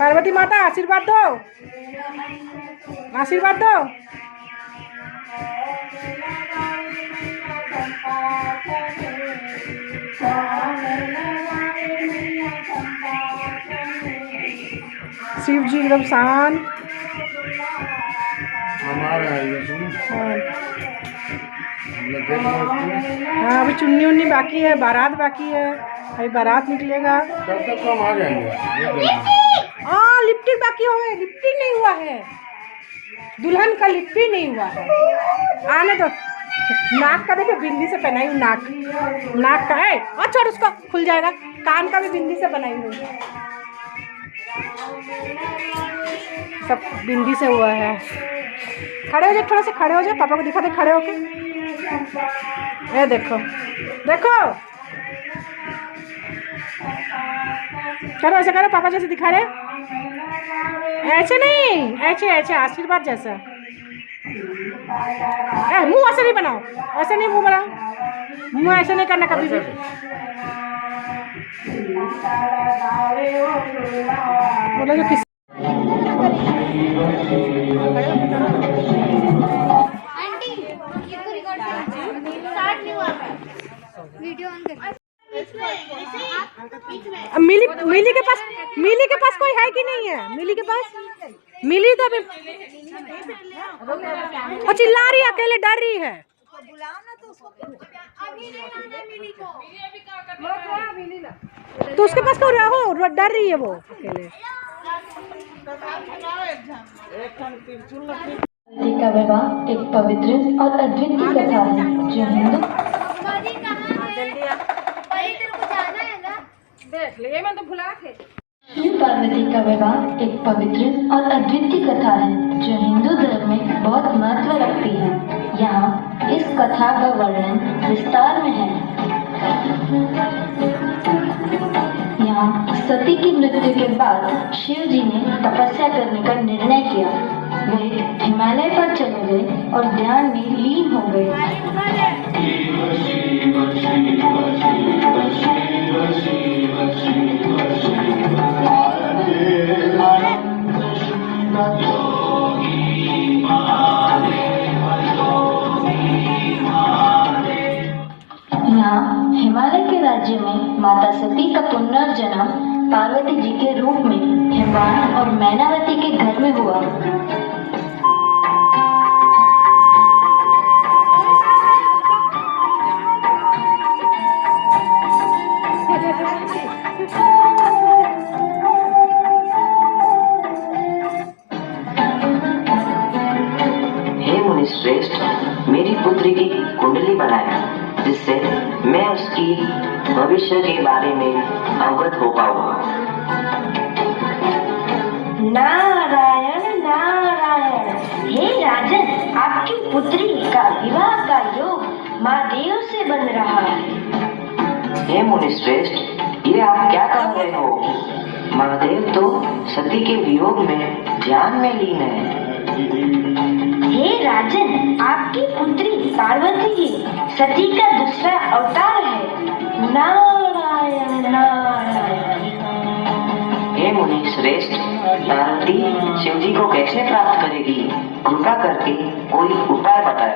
पार्वती माता आशीर्वाद दो, आशीर्वाद दो। शिव जी एकदम शांत। हाँ अभी चुन्नी उन्नी बाकी है, बारात बाकी है, अभी बारात निकलेगा। कब तक हम आ जाएंगे? हाँ लिपटिंग बाकी हो गई, लिपटिंग नहीं हुआ है, दुल्हन का लिपटिंग नहीं हुआ है। आने दो। नाक का देखो बिंदी से पहनाई हूँ, नाक का है। अच्छा उसको खुल जाएगा। कान का भी बिंदी से बनाई हूँ, सब बिंदी से हुआ है। खड़े हो जाओ, थोड़ा सा खड़े हो जाओ, पापा को दिखा दे खड़े होके। ये देखो देखो, करो ऐसे, करो पापा जैसे दिखा रहे। ऐसे नहीं, ऐसे ऐसे आशीर्वाद जैसा। मुंह ऐसे नहीं बनाओ, ऐसे नहीं मुंह बनाओ, मुंह ऐसे नहीं करना कभी भी। बोलो जो किस मिली के पास कोई है कि नहीं है? मिली के पास, मिली तो वो चिल्ला रही है, अकेले डर रही है। तो उसके पास क्यों रहो, डर रही है वो अकेले। का विवाह एक पवित्र और अद्वितीय कथा है जो हिंदू। देख ले, मैं तो भुला थे। शिव पार्वती का विवाह एक पवित्र और अद्वितीय कथा है जो हिंदू धर्म में बहुत महत्व रखती है। यहाँ इस कथा का वर्णन विस्तार में है। यहाँ सती की मृत्यु के बाद शिव जी ने तपस्या करने का निर्णय किया। वे हिमालय पर चले गए और ध्यान में लीन हो गए। यहाँ हिमालय के राज्य में माता सती का पुनर्जन्म पार्वती जी के रूप में हिमवान और मैनावती के घर में हुआ। हे मुनिश्रेष्ठ, मेरी पुत्री की कुंडली बनाए जिससे मैं उसकी भविष्य के बारे में अवगत हो पाऊंगा। नारायण नारायण। हे राजन, आपकी पुत्री का विवाह का योग महादेव से बन रहा है। हे मुनिश्रेष्ठ, ये आप क्या कह रहे हो? महादेव तो सती के वियोग में ध्यान में लीन है। हे राजन, आपकी पुत्री पार्वती जी सती का दूसरा अवतार है। नारायण नारायण। हे मुनि श्रेष्ठ, पार्वती शिव जी को कैसे प्राप्त करेगी? कृपा करके कोई उपाय बताए।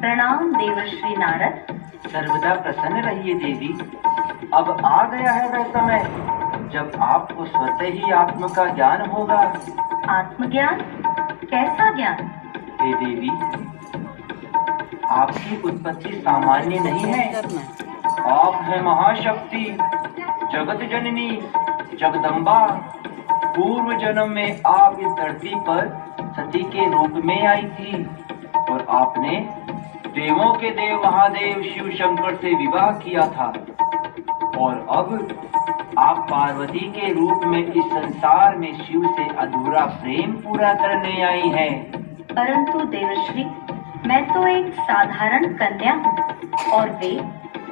प्रणाम देवर्षि नारद। सर्वदा प्रसन्न रहिए देवी। अब आ गया है वह समय जब आपको स्वतः ही आत्म का ज्ञान होगा। आत्मज्ञान? कैसा ज्ञान? हे देवी, आपकी उत्पत्ति सामान्य नहीं है। आप है महाशक्ति, जगत जननी, जगदम्बा। पूर्व जन्म में आप इस धरती पर सती के रूप में आई थी और आपने देवों के देव महादेव शिव शंकर से विवाह किया था। और अब आप पार्वती के रूप में इस संसार में शिव से अधूरा प्रेम पूरा करने आई हैं। परंतु देवर्षि, मैं तो एक साधारण कन्या हूँ और वे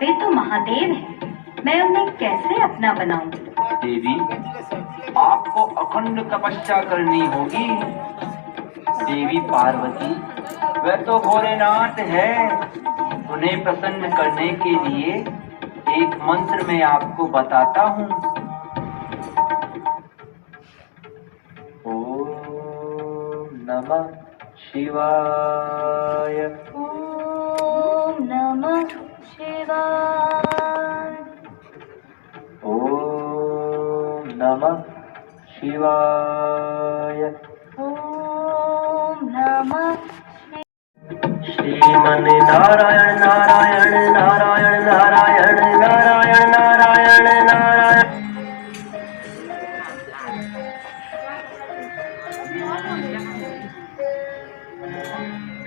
वे तो महादेव हैं, मैं उन्हें कैसे अपना बनाऊं? देवी, आपको अखंड तपस्या करनी होगी। देवी पार्वती, वह तो भोलेनाथ है। उन्हें प्रसन्न करने के लिए एक मंत्र मैं आपको बताता हूँ। ओम नमः शिवाय। ओम नमः शिवाय। ओम नमः शिवाय। ओम नमः श्रीमन नारायण नारायण नारायण नारायण नारायण नारायण नारायण।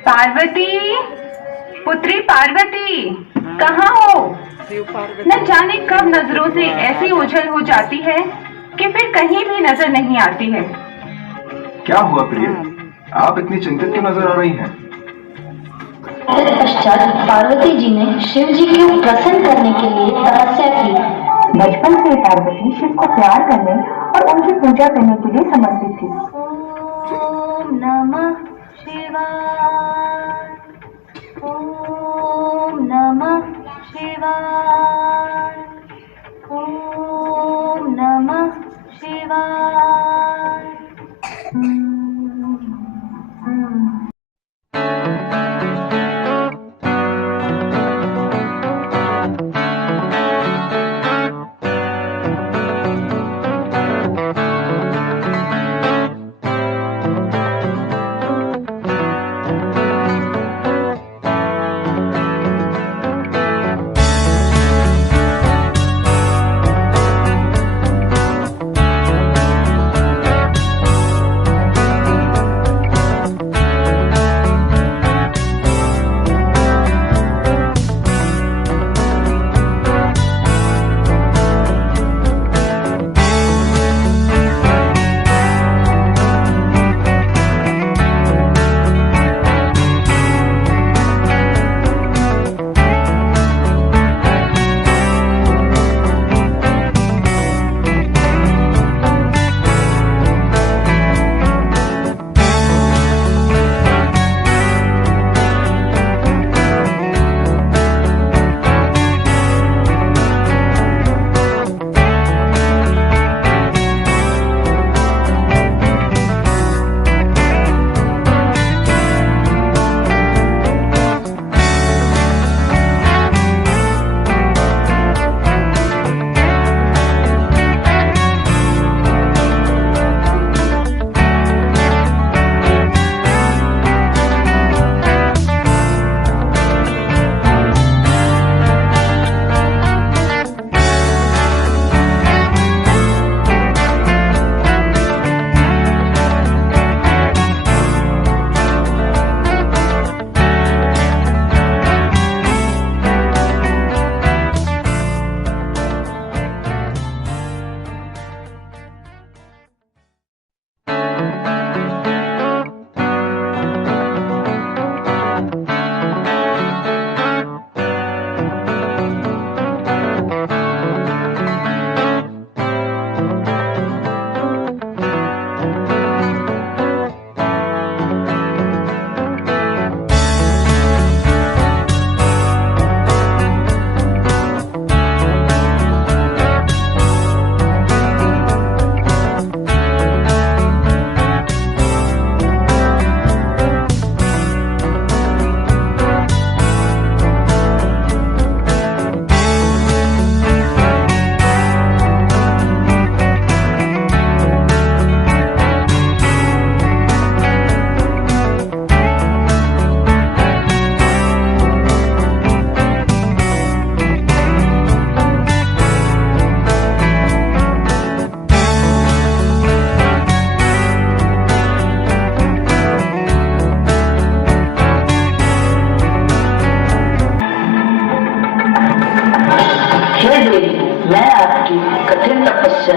पार्वती, पुत्री पार्वती, कहाँ हो? न जाने कब नजरों से ऐसी ओझल हो जाती है कि फिर कहीं भी नजर नहीं आती है। क्या हुआ प्रिय? आप इतनी चिंतित क्यों नजर आ रही हैं? तत्पश्चात पार्वती जी ने शिव जी को प्रसन्न करने के लिए तपस्या की। बचपन से पार्वती शिव को प्यार करने और उनकी पूजा करने के लिए समर्पित थी। ओम नमः शिवाय। ओम नमः शिवाय। ओम नमः शिवाय।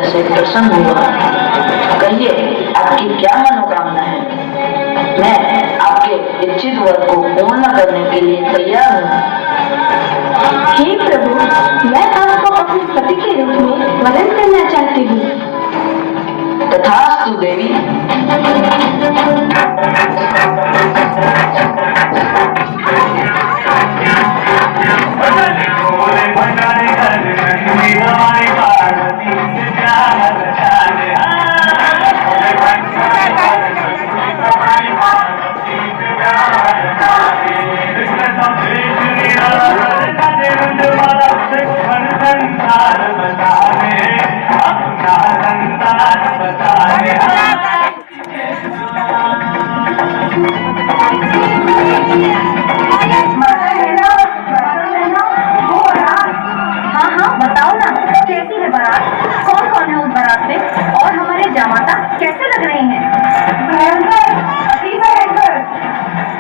से प्रसन्न हुआ। कहिए आपकी क्या मनोकामना है? मैं आपके इच्छित वर को पूर्ण करने के लिए तैयार हूँ। हे प्रभु, पति के रूप में वरण करना चाहती हूँ। तथास्तु देवी। हाँ बताओ ना, कैसी है बारात? कौन कौन है उस बारात में? और हमारे जामाता कैसे लग रहे हैं?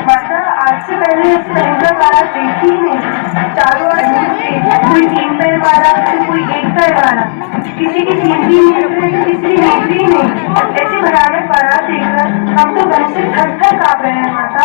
माता, आज से पहले इस भयंकर बारात देखी ही नहीं। चारों ओर कोई 3 पैर बारात तो कोई 1 पैर बारात, किसी की 3 नहीं, किसी की नौकरी नहीं। ऐसी भयानक बारात देखकर हम तो घर से थर-थर कांप रहे हैं माता।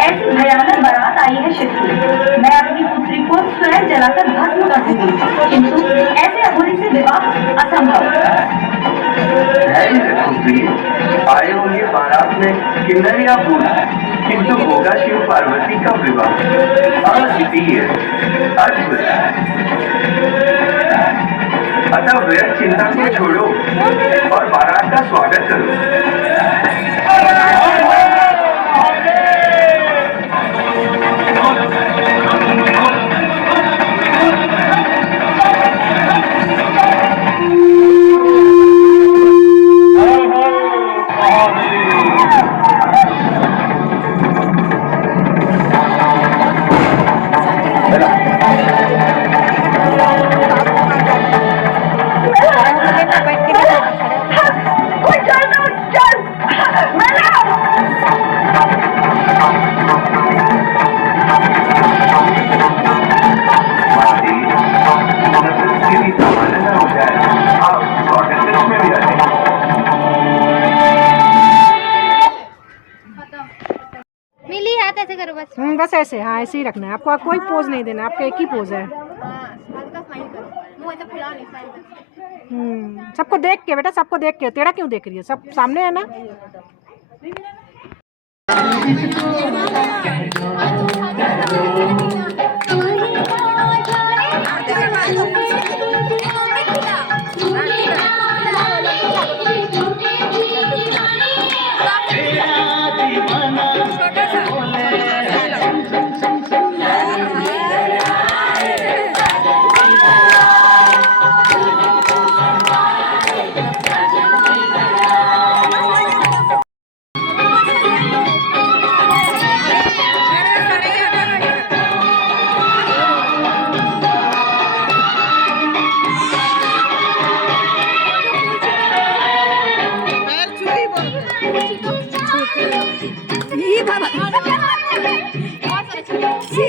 ऐसी भयानक बारात आई है शिव की। मैं अपनी पुत्री को स्वयं जलाकर भस्म कर दूंगी, किंतु ऐसे अघोरी से विवाह असंभव। आए होंगे बारात में किन्नर या फूल, किंतु होगा शिव पार्वती का विवाह। अद्वितीय, अद्भुत। अतः व्यर्थ चिंता को छोड़ो और बारात का स्वागत करो। मिली हाथ ऐसे करो बस। बस ऐसे, हाँ ऐसे ही रखना है आपको, कोई पोज नहीं देना, आपका एक ही पोज है। हल्का स्माइल करो, मुंह ऐसे फुला नहीं, स्माइल करो। सबको देख के बेटा, सबको देख के। टेढ़ा क्यों देख रही है? सब सामने है ना। सुन